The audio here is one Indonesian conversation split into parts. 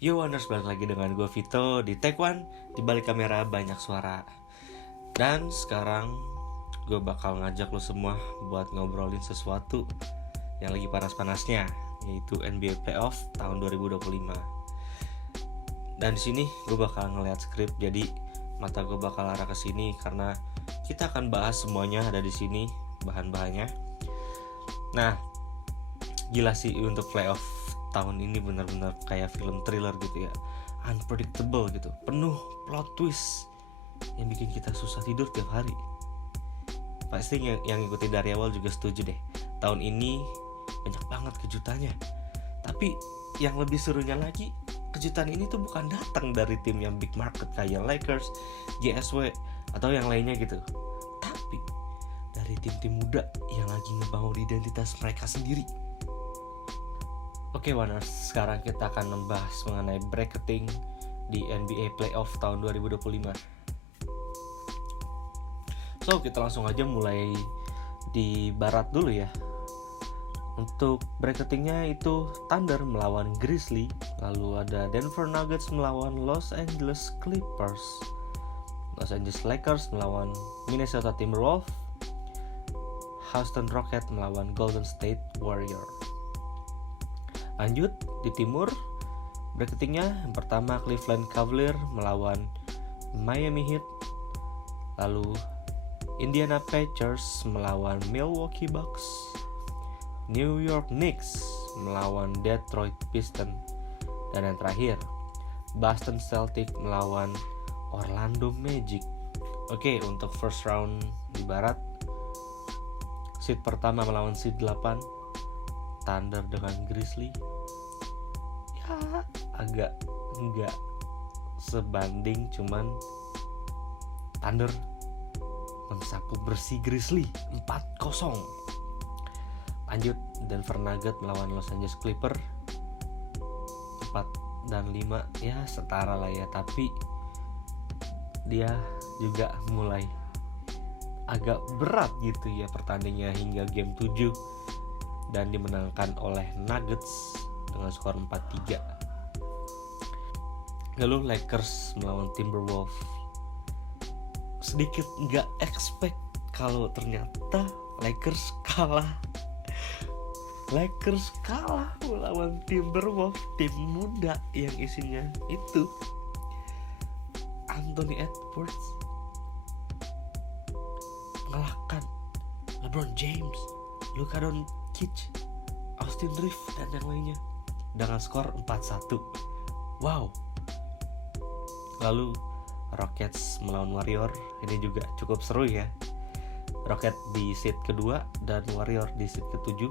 Yo Wonders, balik lagi dengan gue Vito di Take One. Di balik kamera banyak suara. Dan sekarang gue bakal ngajak lo semua buat ngobrolin sesuatu yang lagi panas-panasnya, yaitu NBA Playoff tahun 2025. Dan di sini gue bakal ngeliat skrip, jadi mata gue bakal arah ke sini karena kita akan bahas semuanya ada di sini bahan-bahannya. Nah, gila sih untuk playoff tahun ini benar-benar kayak film thriller gitu ya, unpredictable gitu, penuh plot twist yang bikin kita susah tidur tiap hari. Pasti yang ikutin dari awal juga setuju deh, tahun ini banyak banget kejutannya. Tapi yang lebih serunya lagi, kejutan ini tuh bukan datang dari tim yang big market kayak Lakers, GSW atau yang lainnya gitu, tapi dari tim-tim muda yang lagi ngebangun identitas mereka sendiri. Oke Wonders, sekarang kita akan membahas mengenai bracketing di NBA Playoff tahun 2025. So, kita langsung aja mulai di barat dulu ya. Untuk bracketingnya itu Thunder melawan Grizzly, lalu ada Denver Nuggets melawan Los Angeles Clippers, Los Angeles Lakers melawan Minnesota Timberwolves, Houston Rockets melawan Golden State Warriors. Lanjut di timur, bracketingnya yang pertama Cleveland Cavaliers melawan Miami Heat, lalu Indiana Pacers melawan Milwaukee Bucks, New York Knicks melawan Detroit Pistons, dan yang terakhir Boston Celtics melawan Orlando Magic. Oke, untuk first round di barat, seed pertama melawan seed 8 Thunder dengan Grizzly. Ya agak enggak sebanding, cuman Thunder mensapu bersih Grizzly 4-0. Lanjut Denver Nuggets melawan Los Angeles Clippers 4 dan 5, ya setara lah ya, tapi dia juga mulai agak berat gitu ya pertandingannya hingga game 7 dan dimenangkan oleh Nuggets dengan skor 4-3. Lalu Lakers melawan Timberwolves. Sedikit nggak expect kalau ternyata Lakers kalah. Lakers kalah melawan Timberwolves, tim muda yang isinya itu Anthony Edwards mengalahkan LeBron James, Luka Doncic, Austin Reeves, dan yang lainnya dengan skor 4-1. Wow. Lalu Rockets melawan Warrior, ini juga cukup seru ya. Rockets di seed kedua dan Warrior di seed ketujuh.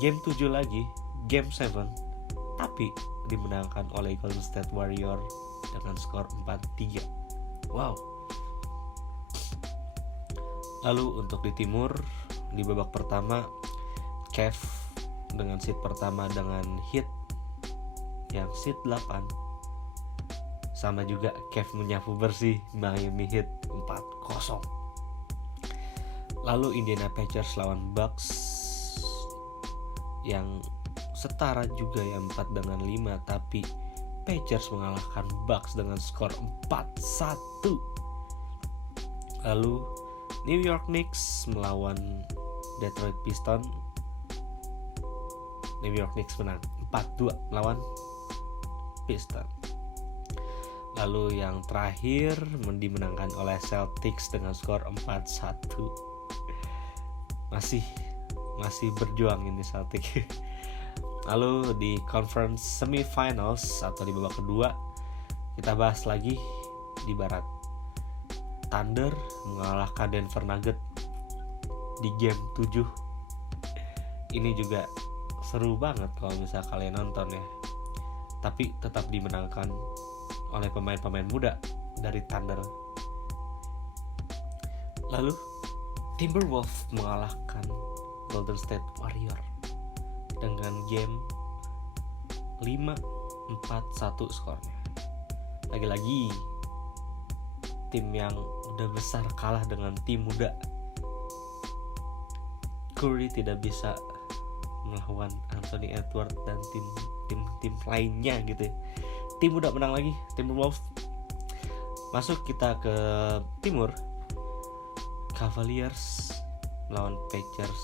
Game 7 lagi, game 7, tapi dimenangkan oleh Golden State Warrior dengan skor 4-3. Wow. Lalu untuk di timur, di babak pertama Cavs dengan seed pertama dengan Heat yang seed 8, sama juga Cavs menyapu bersih Miami Heat 4-0. Lalu Indiana Pacers lawan Bucks yang setara juga ya 4 dengan 5, tapi Pacers mengalahkan Bucks dengan skor 4-1. Lalu New York Knicks melawan Detroit Pistons. New York Knicks menang 4-2 melawan Pistons. Lalu yang terakhir dimenangkan oleh Celtics dengan skor 4-1. Masih berjuang ini Celtics. Lalu di conference semifinals atau di babak kedua, kita bahas lagi di barat. Thunder mengalahkan Denver Nuggets di game 7. Ini juga seru banget kalau misalnya kalian nonton ya. Tapi tetap dimenangkan oleh pemain-pemain muda dari Thunder. Lalu Timberwolves mengalahkan Golden State Warrior dengan game 5-4-1 skornya. Lagi-lagi tim yang udah besar kalah dengan tim muda. Curry tidak bisa melawan Anthony Edwards dan tim tim lainnya gitu ya. Tim muda menang lagi, Timberwolves. Masuk kita ke timur, Cavaliers melawan Pacers,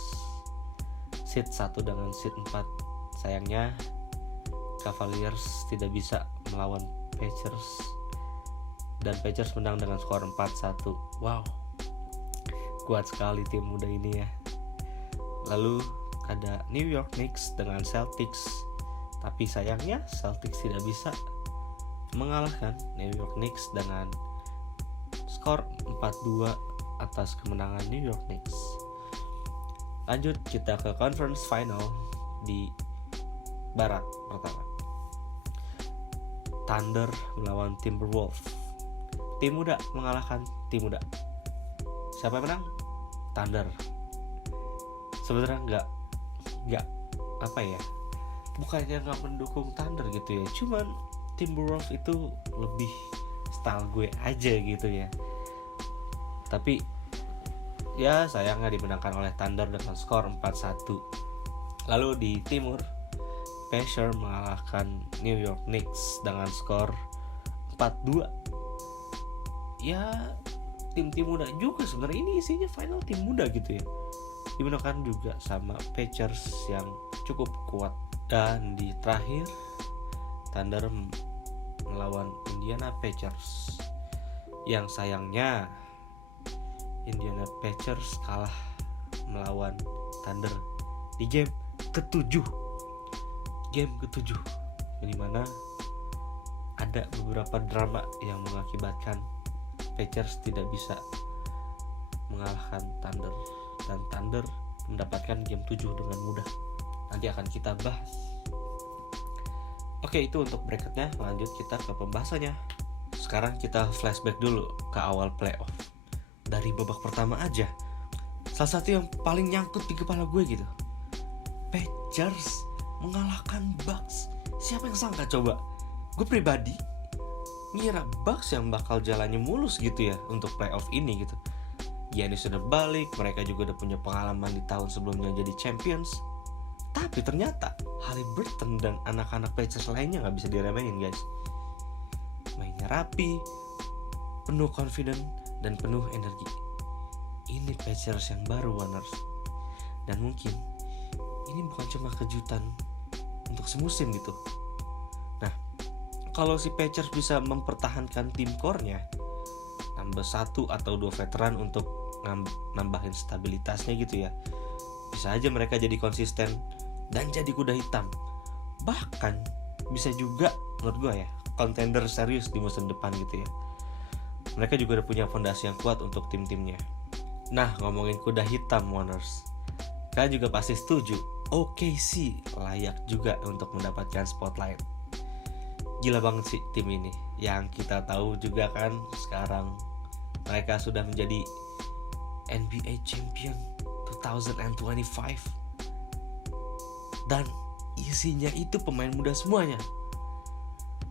seed 1 dengan seed 4. Sayangnya Cavaliers tidak bisa melawan Pacers, dan Pacers menang dengan skor 4-1. Wow, kuat sekali tim muda ini ya. Lalu ada New York Knicks dengan Celtics, tapi sayangnya Celtics tidak bisa mengalahkan New York Knicks dengan skor 4-2 atas kemenangan New York Knicks. Lanjut kita ke conference final di barat pertama. Thunder melawan Timberwolves. Tim muda mengalahkan tim muda. Siapa yang menang? Thunder. Sebenarnya nggak apa ya, bukannya nggak mendukung Thunder gitu ya, cuman Timberwolves itu lebih style gue aja gitu ya. Tapi ya sayangnya dimenangkan oleh Thunder dengan skor 4-1. Lalu di timur, Pacers mengalahkan New York Knicks dengan skor 4-2. Ya tim-tim muda juga sebenarnya, ini isinya final tim muda gitu ya. Dimenangkan juga sama Pacers yang cukup kuat. Dan di terakhir, Thunder melawan Indiana Pacers, yang sayangnya Indiana Pacers kalah melawan Thunder di game ke-7. Di mana ada beberapa drama yang mengakibatkan Pacers tidak bisa mengalahkan Thunder, dan Thunder mendapatkan game 7 dengan mudah. Nanti akan kita bahas. Oke, itu untuk bracketnya. Lanjut kita ke pembahasannya. Sekarang kita flashback dulu ke awal playoff. Dari babak pertama aja, salah satu yang paling nyangkut di kepala gue gitu, Pacers mengalahkan Bucks. Siapa yang sangka coba? Gue pribadi ngira Bucks yang bakal jalannya mulus gitu ya untuk playoff ini gitu. Giannis sudah balik, mereka juga udah punya pengalaman di tahun sebelumnya jadi champions. Tapi ternyata Haliburton dan anak-anak Pacers lainnya gak bisa diremehin guys. Mainnya rapi, penuh confident, dan penuh energi. Ini Pacers yang baru, Warners. Dan mungkin ini bukan cuma kejutan untuk semusim gitu. Nah, kalau si Pacers bisa mempertahankan tim core-nya, nambah 1 atau 2 veteran untuk nambahin stabilitasnya gitu ya, bisa aja mereka jadi konsisten dan jadi kuda hitam. Bahkan bisa juga menurut gue ya, contender serius di musim depan gitu ya. Mereka juga udah punya fondasi yang kuat untuk tim-timnya. Nah, ngomongin kuda hitam, Warners, kalian juga pasti setuju OKC layak juga untuk mendapatkan spotlight. Gila banget sih tim ini. Yang kita tahu juga kan sekarang mereka sudah menjadi NBA Champion 2025. Dan isinya itu pemain muda semuanya.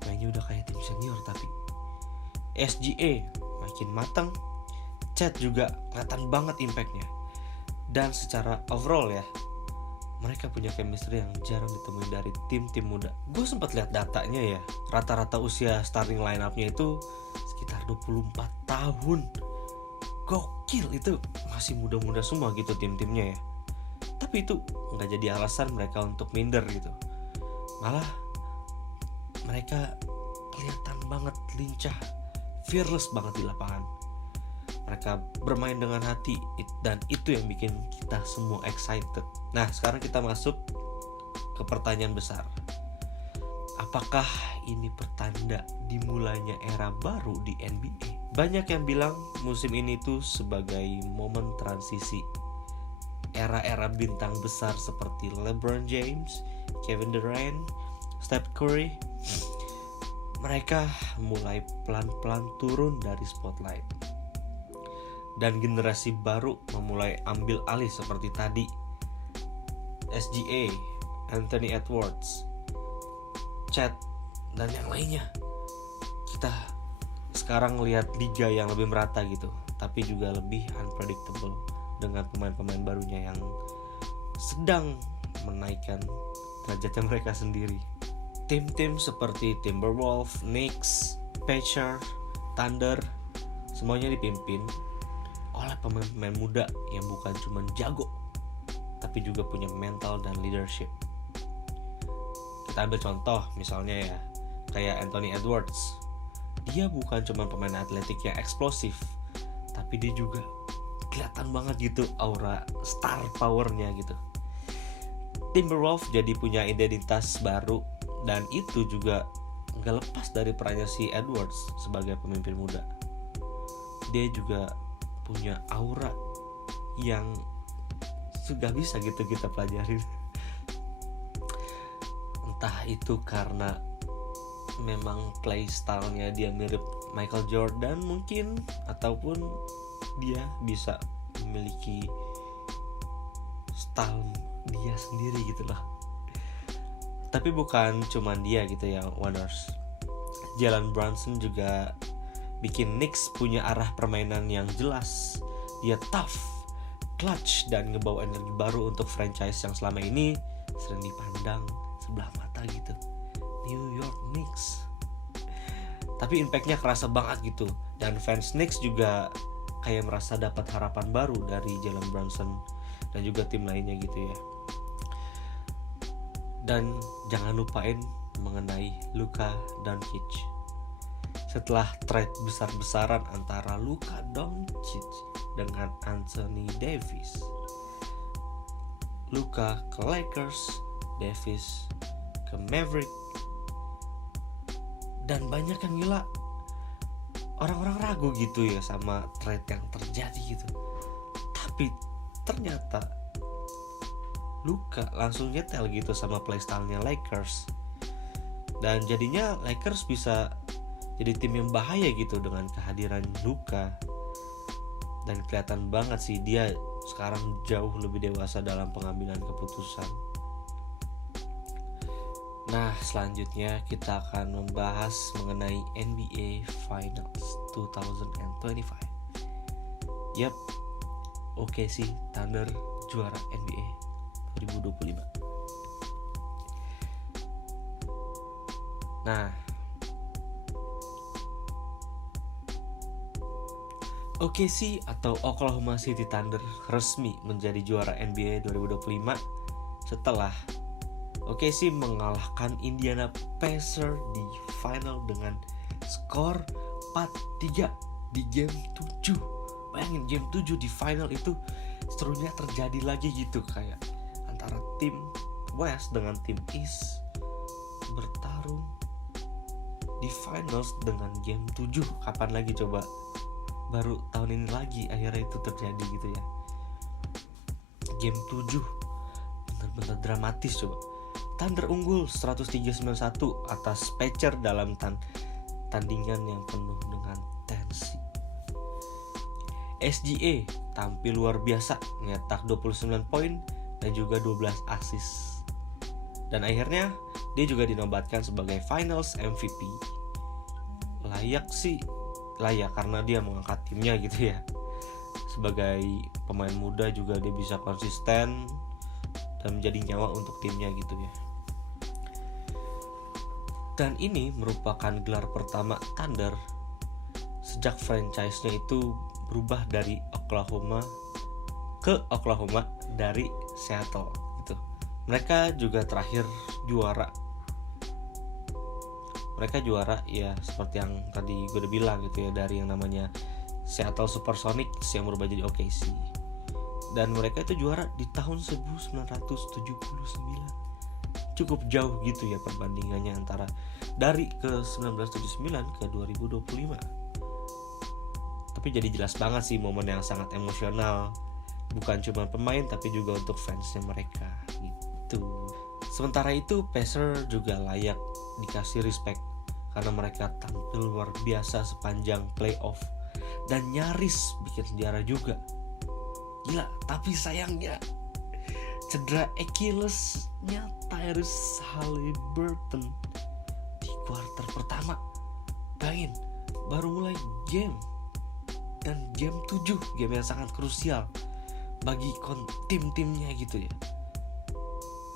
Mainnya udah kayak tim senior tapi SGA makin matang, Chet juga kelihatan banget impactnya. Dan secara overall ya, mereka punya chemistry yang jarang ditemuin dari tim-tim muda. Gue sempat lihat datanya ya, rata-rata usia starting line-up-nya itu sekitar 24 tahun. Gokil, itu masih muda-muda semua gitu tim-timnya ya. Tapi itu gak jadi alasan mereka untuk minder gitu. Malah mereka kelihatan banget lincah, fearless banget di lapangan. Mereka bermain dengan hati, dan itu yang bikin kita semua excited. Nah, sekarang kita masuk ke pertanyaan besar. Apakah ini pertanda dimulainya era baru di NBA? Banyak yang bilang musim ini tuh sebagai momen transisi. Era-era bintang besar seperti LeBron James, Kevin Durant, Steph Curry, mereka mulai pelan-pelan turun dari spotlight. Dan generasi baru memulai ambil alih seperti tadi. SGA, Anthony Edwards, Chet, dan yang lainnya. Kita sekarang lihat liga yang lebih merata gitu, tapi juga lebih unpredictable dengan pemain-pemain barunya yang sedang menaikkan derajatnya mereka sendiri. tim-tim seperti Timberwolves, Knicks, Pacers, Thunder semuanya dipimpin oleh pemain-pemain muda yang bukan cuma jago tapi juga punya mental dan leadership. Kita ambil contoh misalnya ya, kayak Anthony Edwards. Dia bukan cuma pemain atletik yang eksplosif, tapi dia juga kelihatan banget gitu aura star powernya gitu. Timberwolves jadi punya identitas baru, dan itu juga gak lepas dari perannya si Edwards sebagai pemimpin muda. Dia juga punya aura yang sudah bisa gitu kita pelajarin. Entah itu karena memang playstyle-nya dia mirip Michael Jordan mungkin, ataupun dia bisa memiliki style dia sendiri gitu loh. Tapi bukan cuman dia gitu ya, Wonders. Jalen Brunson juga bikin Knicks punya arah permainan yang jelas. Dia tough, clutch, dan ngebawa energi baru untuk franchise yang selama ini sering dipandang sebelah mata gitu, New York Knicks. Tapi impactnya kerasa banget gitu, dan fans Knicks juga kayak merasa dapat harapan baru dari Jalen Brunson dan juga tim lainnya gitu ya. Dan jangan lupain mengenai Luka Doncic. Setelah trade besar-besaran antara Luka Doncic dengan Anthony Davis, Luka ke Lakers, Davis ke Maverick, dan banyak yang gila, orang-orang ragu gitu ya sama trade yang terjadi gitu. Tapi ternyata Luka langsung nyetel gitu sama playstyle-nya Lakers, dan jadinya Lakers bisa jadi tim yang bahaya gitu dengan kehadiran Luka. Dan kelihatan banget sih dia sekarang jauh lebih dewasa dalam pengambilan keputusan. Nah, selanjutnya kita akan membahas mengenai NBA Finals 2025. Yap, OKC Thunder juara NBA 2025. Nah, OKC atau Oklahoma City Thunder resmi menjadi juara NBA 2025 setelah OKC mengalahkan Indiana Pacers di final dengan skor 4-3 di game 7. Bayangin game 7 di final itu serunya terjadi lagi gitu, kayak antara tim West dengan tim East bertarung di finals dengan game 7. Kapan lagi coba? Baru tahun ini lagi akhirnya itu terjadi gitu ya. Game 7 benar-benar dramatis coba. Thunder unggul 103-91 atas Pacers dalam tandingan yang penuh dengan tensi. SGA tampil luar biasa, nyetak 29 poin dan juga 12 assist. Dan akhirnya dia juga dinobatkan sebagai Finals MVP. Layak karena dia mengangkat timnya gitu ya. Sebagai pemain muda juga dia bisa konsisten dan menjadi nyawa untuk timnya gitu ya. Dan ini merupakan gelar pertama Thunder sejak franchise-nya itu berubah dari Oklahoma ke Oklahoma dari Seattle gitu. Mereka juga terakhir juara. Mereka juara ya seperti yang tadi gue udah bilang gitu ya, dari yang namanya Seattle Supersonics yang berubah jadi OKC. Dan mereka itu juara di tahun 1979. Cukup jauh gitu ya perbandingannya antara dari ke 1979 ke 2025. Tapi jadi jelas banget sih momen yang sangat emosional, bukan cuma pemain tapi juga untuk fansnya mereka gitu. Sementara itu Pacers juga layak dikasih respect karena mereka tampil luar biasa sepanjang playoff dan nyaris bikin sejarah juga. Gila, tapi sayangnya cedera Achilles-nya Tyrese Haliburton di kuarter pertama. Bayangin, baru mulai game, dan game 7, game yang sangat krusial bagi tim-timnya gitu ya.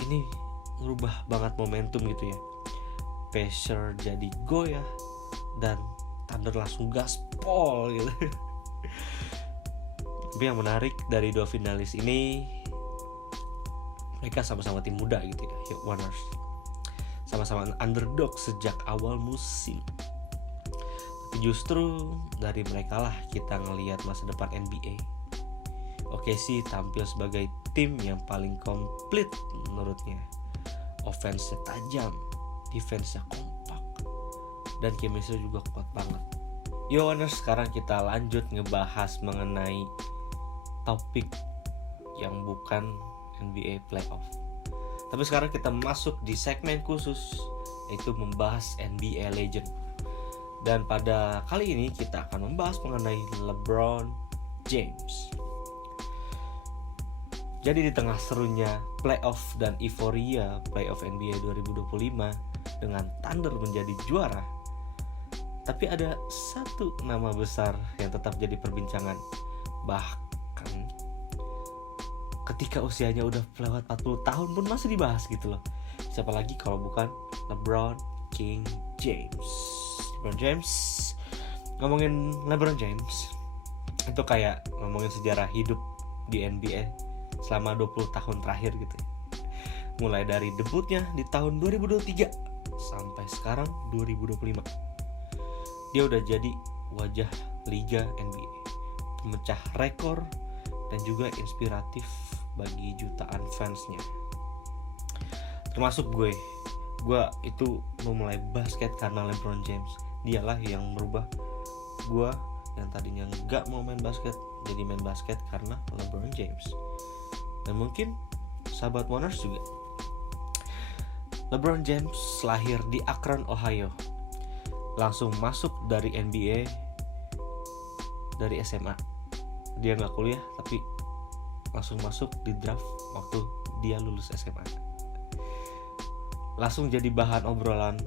Ini merubah banget momentum gitu ya. Pacers jadi goyah dan Thunder langsung gaspol gitu. Tapi yang menarik dari dua finalis ini, mereka sama-sama tim muda gitu ya, Heat Warriors. Sama-sama underdog sejak awal musim. Tapi justru dari mereka lah kita ngelihat masa depan NBA. OKC tampil sebagai tim yang paling komplit menurutnya. Offense-nya tajam, defense-nya kompak, dan chemistry juga kuat banget. Yo Warriors, sekarang kita lanjut ngebahas mengenai topik yang bukan NBA playoff. Tapi sekarang kita masuk di segmen khusus, yaitu membahas NBA Legend. Dan pada kali ini kita akan membahas mengenai LeBron James. Jadi di tengah serunya playoff dan euforia playoff NBA 2025 dengan Thunder menjadi juara, tapi ada satu nama besar yang tetap jadi perbincangan. Bahkan ketika usianya udah lewat 40 tahun pun masih dibahas gitu loh. Siapa lagi kalau bukan LeBron King James. LeBron James, ngomongin LeBron James itu kayak ngomongin sejarah hidup di NBA selama 20 tahun terakhir gitu ya. Mulai dari debutnya di tahun 2023 sampai sekarang 2025. Dia udah jadi wajah Liga NBA, pemecah rekor dan juga inspiratif bagi jutaan fansnya. Termasuk gue itu memulai basket karena LeBron James. Dialah yang merubah gue yang tadinya gak mau main basket jadi main basket karena LeBron James. Dan mungkin sahabat Warriors juga. LeBron James lahir di Akron, Ohio. Langsung masuk dari NBA dari SMA. Dia gak kuliah tapi langsung masuk di draft waktu dia lulus SMA. Langsung jadi bahan obrolan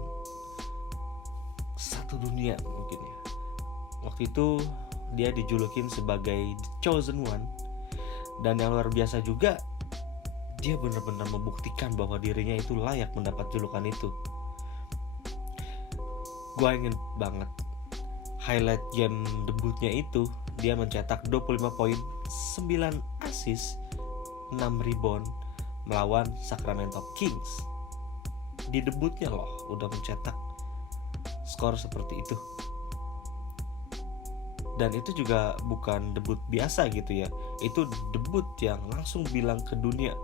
satu dunia mungkin ya. Waktu itu dia dijulukin sebagai The Chosen One. Dan yang luar biasa juga, dia benar-benar membuktikan bahwa dirinya itu layak mendapat julukan itu. Gue ingin banget highlight game debutnya itu. Dia mencetak 25 poin, 9 assist, 6 rebound melawan Sacramento Kings. Di debutnya loh udah mencetak skor seperti itu. Dan itu juga bukan debut biasa gitu ya. Itu debut yang langsung bilang ke dunia,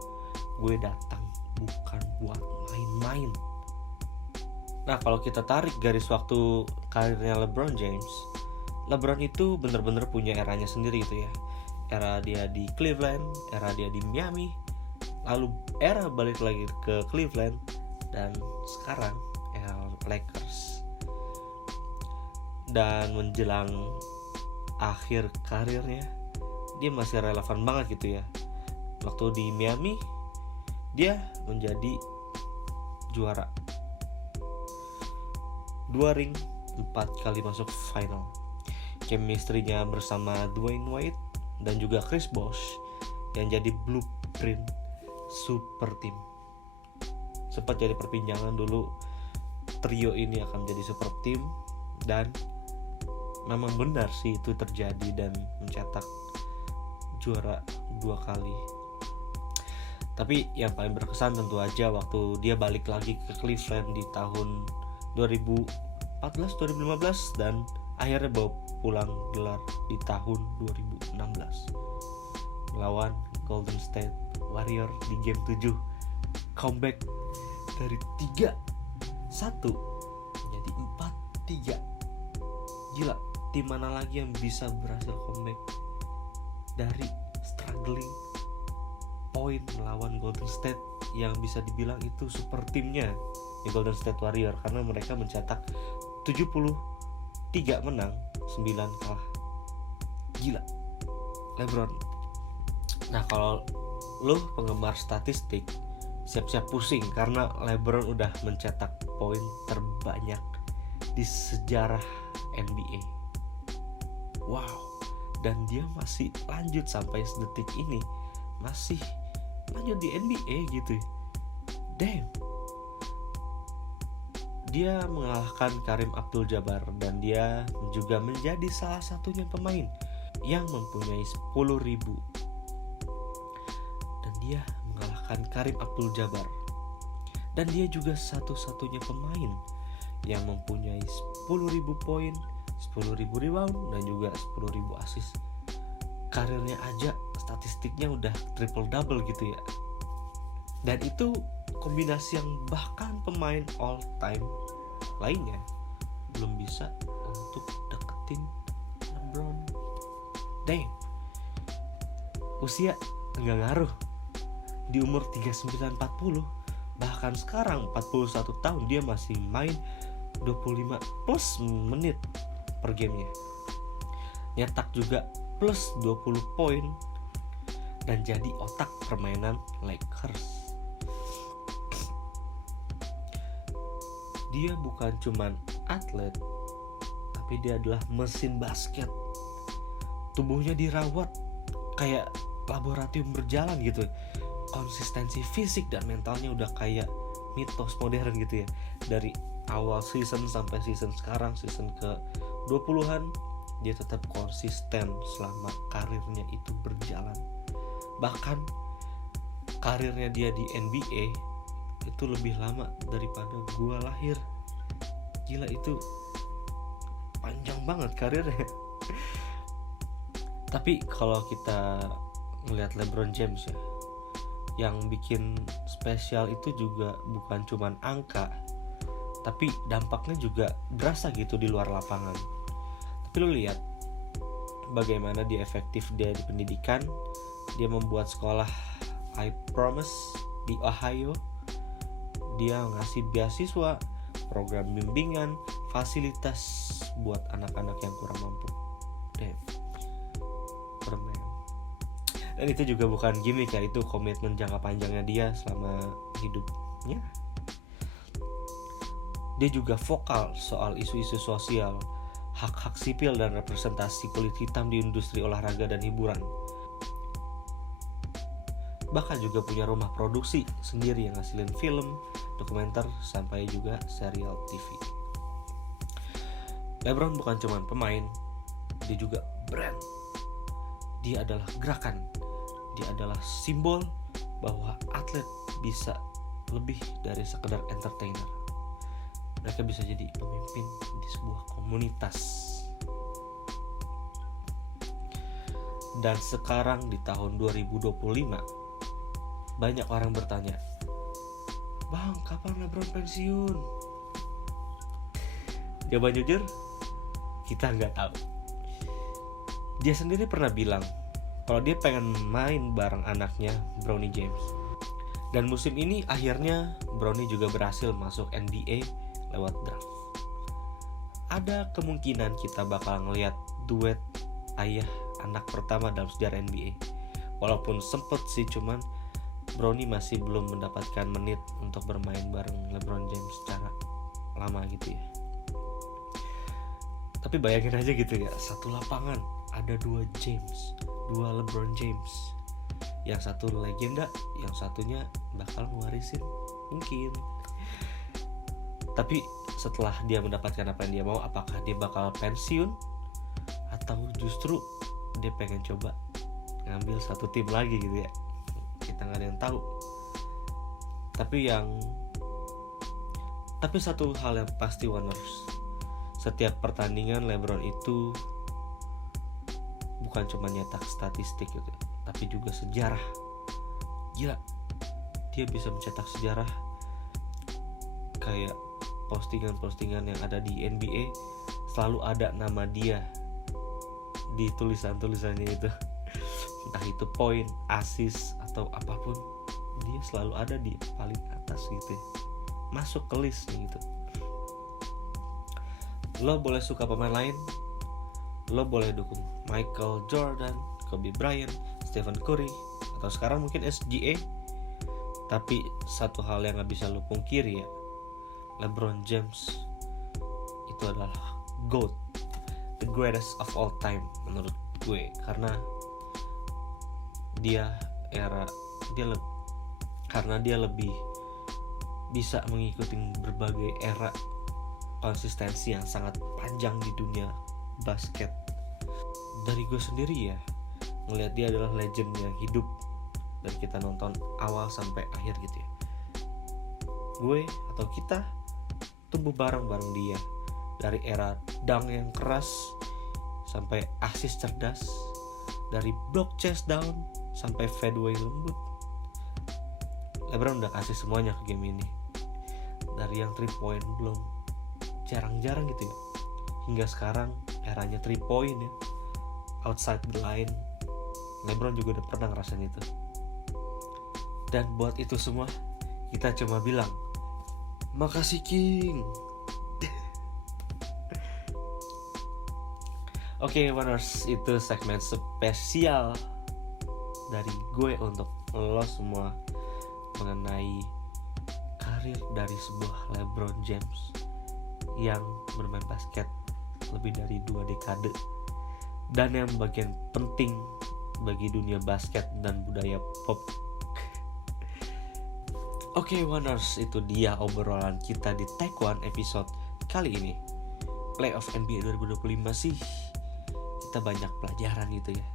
gue datang bukan buat main-main. Nah kalau kita tarik garis waktu karirnya LeBron James, LeBron itu benar-benar punya eranya sendiri gitu ya. Era dia di Cleveland, era dia di Miami, lalu era balik lagi ke Cleveland, dan sekarang era Lakers. Dan menjelang akhir karirnya dia masih relevan banget gitu ya. Waktu di Miami dia menjadi juara 2 ring, 4 kali masuk final. Chemistry-nya bersama Dwayne Wade dan juga Chris Bosh yang jadi blueprint super team. Sempat jadi perbincangan dulu trio ini akan jadi super team, dan memang benar sih itu terjadi dan mencetak juara 2 kali. Tapi yang paling berkesan tentu aja waktu dia balik lagi ke Cleveland di tahun 2014-2015 dan akhirnya bawa pulang gelar di tahun 2016 melawan Golden State Warrior di game 7. Comeback dari 3-1 menjadi 4-3. Gila, tim mana lagi yang bisa berhasil comeback dari struggling point melawan Golden State yang bisa dibilang itu super timnya di Golden State Warrior, karena mereka mencetak 73 menang, 9 kalah. Gila, LeBron. Nah kalau lo penggemar statistik, siap-siap pusing karena LeBron udah mencetak poin terbanyak di sejarah NBA. Wow, dan dia masih lanjut sampai detik ini, masih lanjut di NBA gitu. Damn. Dia mengalahkan Kareem Abdul-Jabbar dan dia juga menjadi salah satunya pemain yang mempunyai 10.000. Dan dia mengalahkan Kareem Abdul-Jabbar. Dan dia juga satu-satunya pemain yang mempunyai 10.000 poin, 10.000 rebound, dan juga 10.000 assist. Karirnya aja statistiknya udah triple double gitu ya. Dan itu kombinasi yang bahkan pemain all time lainnya belum bisa untuk deketin LeBron. Damn. Usia enggak ngaruh. Di umur 39-40, bahkan sekarang 41 tahun dia masih main 25 plus menit per gamenya. Nyetak juga plus 20 poin dan jadi otak permainan Lakers. Dia bukan cuman atlet, tapi dia adalah mesin basket. Tubuhnya dirawat kayak laboratorium berjalan gitu. Konsistensi fisik dan mentalnya udah kayak mitos modern gitu ya. Dari awal season sampai season sekarang, season ke 20-an, dia tetap konsisten selama karirnya itu berjalan. Bahkan karirnya dia di NBA itu lebih lama daripada gua lahir. Gila, itu panjang banget karirnya. Tapi kalau kita melihat LeBron James ya, yang bikin spesial itu juga bukan cuman angka, tapi dampaknya juga berasa gitu di luar lapangan. Tapi lu lihat bagaimana dia efektif dia di pendidikan. Dia membuat sekolah I Promise di Ohio. Dia ngasih beasiswa, program bimbingan, fasilitas buat anak-anak yang kurang mampu. Damn. Keren. Dan itu juga bukan gimmick ya, itu komitmen jangka panjangnya dia selama hidupnya. Dia juga vokal soal isu-isu sosial, hak-hak sipil dan representasi kulit hitam di industri olahraga dan hiburan. Bahkan juga punya rumah produksi sendiri yang ngasilin film, dokumenter, sampai juga serial TV. LeBron bukan cuma pemain, dia juga brand. Dia adalah gerakan. Dia adalah simbol bahwa atlet bisa lebih dari sekedar entertainer. Mereka bisa jadi pemimpin di sebuah komunitas. Dan sekarang di tahun 2025, banyak orang bertanya, "Bang, kapan LeBron pensiun?" Jawaban jujur, kita nggak tahu. Dia sendiri pernah bilang kalau dia pengen main bareng anaknya Bronny James. Dan musim ini akhirnya Bronny juga berhasil masuk NBA lewat draft. Ada kemungkinan kita bakal ngelihat duet ayah anak pertama dalam sejarah NBA. Walaupun sempet sih, cuman Bronny masih belum mendapatkan menit untuk bermain bareng LeBron James secara lama gitu ya. Tapi bayangin aja gitu ya, satu lapangan ada dua James, dua LeBron James. Yang satu legenda, yang satunya bakal mewarisin mungkin. Tapi setelah dia mendapatkan apa yang dia mau, apakah dia bakal pensiun atau justru dia pengen coba ngambil satu tim lagi gitu ya. Kita nggak ada yang tahu. Tapi satu hal yang pasti, Warners, setiap pertandingan LeBron itu bukan cuma nyetak statistik gitu, tapi juga sejarah. Gila, dia bisa mencetak sejarah. Kayak postingan-postingan yang ada di NBA selalu ada nama dia di tulisan-tulisannya itu. Entah itu poin, assist, atau apapun, dia selalu ada di paling atas gitu ya. Masuk ke list gitu. Lo boleh suka pemain lain, lo boleh dukung Michael Jordan, Kobe Bryant, Stephen Curry, atau sekarang mungkin SGA. Tapi satu hal yang gak bisa lo pungkiri ya, LeBron James itu adalah GOAT, the greatest of all time menurut gue. Karena dia lebih bisa mengikuti berbagai era konsistensi yang sangat panjang di dunia basket. Dari gue sendiri ya, ngelihat dia adalah legend yang hidup dari kita nonton awal sampai akhir gitu ya. Gue atau kita tumbuh bareng-bareng dia, dari era dunk yang keras sampai asis cerdas, dari block chest down sampai fadeaway lembut. LeBron udah kasih semuanya ke game ini. Dari yang 3 point belum jarang-jarang gitu ya, hingga sekarang eranya 3 point ya, outside the line. LeBron juga udah pernah ngerasain itu. Dan buat itu semua kita cuma bilang makasih King. Oke, Oneers, itu segmen spesial dari gue untuk lo semua mengenai karir dari sebuah LeBron James yang bermain basket lebih dari 2 dekade dan yang bagian penting bagi dunia basket dan budaya pop. Oke, Oneers, itu dia obrolan kita di Take One episode kali ini. Playoff NBA 2025 sih kita banyak pelajaran gitu ya.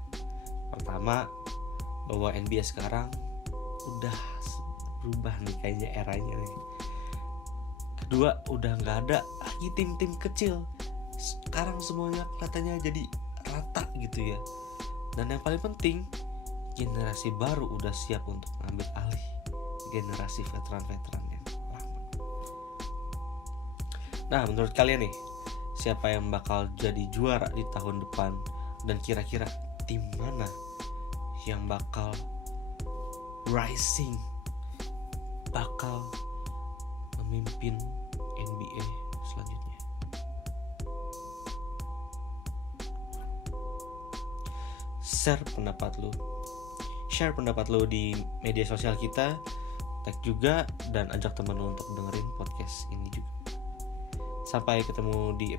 Pertama, bahwa NBA sekarang udah berubah nih kayaknya eranya nih. Kedua, udah gak ada lagi tim-tim kecil. Sekarang semuanya kelihatannya jadi rata gitu ya. Dan yang paling penting, generasi baru udah siap untuk ngambil alih generasi veteran-veteran yang lama. Nah, menurut kalian nih, siapa yang bakal jadi juara di tahun depan? Dan kira-kira tim mana yang bakal rising, bakal memimpin NBA selanjutnya? Share pendapat lu di media sosial kita, tag juga, dan ajak teman lu untuk dengerin podcast ini juga. Sampai ketemu di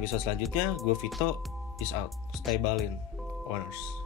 episode selanjutnya. Gue Vito, peace out, stay ballin', Oneers.